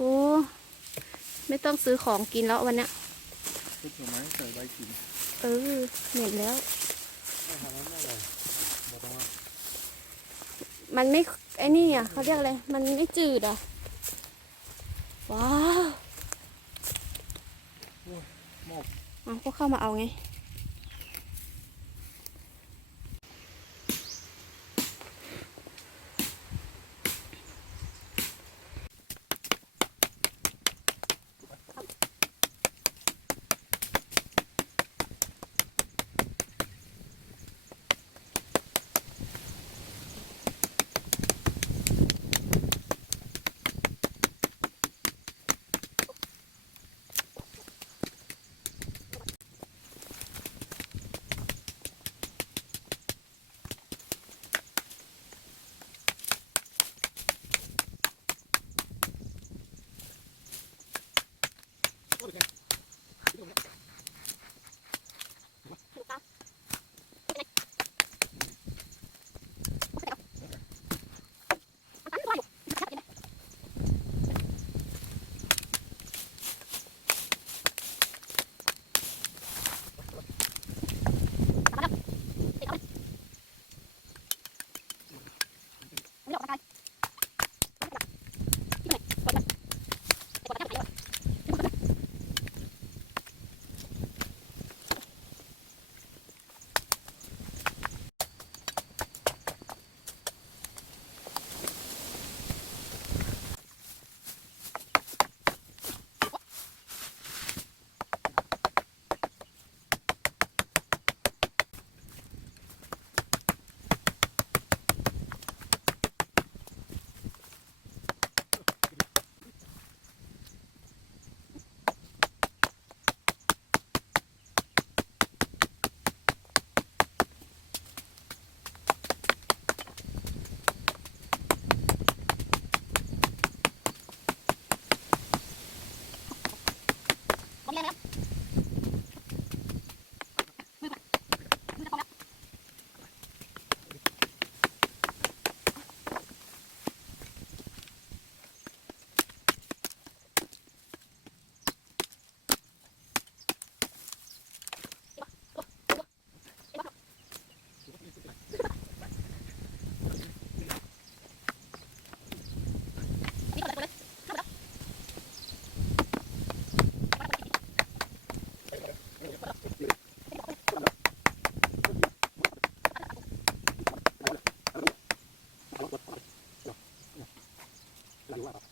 อ้ไม่ต้องซื้อของกินแล้ววันเนี้ยซุปหน่อไม้ใส่ใบขิงเออเหม็นแล้วไม่ทำแล้วไม่อร่อยบอกตรงว่ามันไม่ไอ้นี่อะเขาเรียกอะไรมันไม่จืดอะว้าวหม้ออะก็เข้ามาเอาไง จ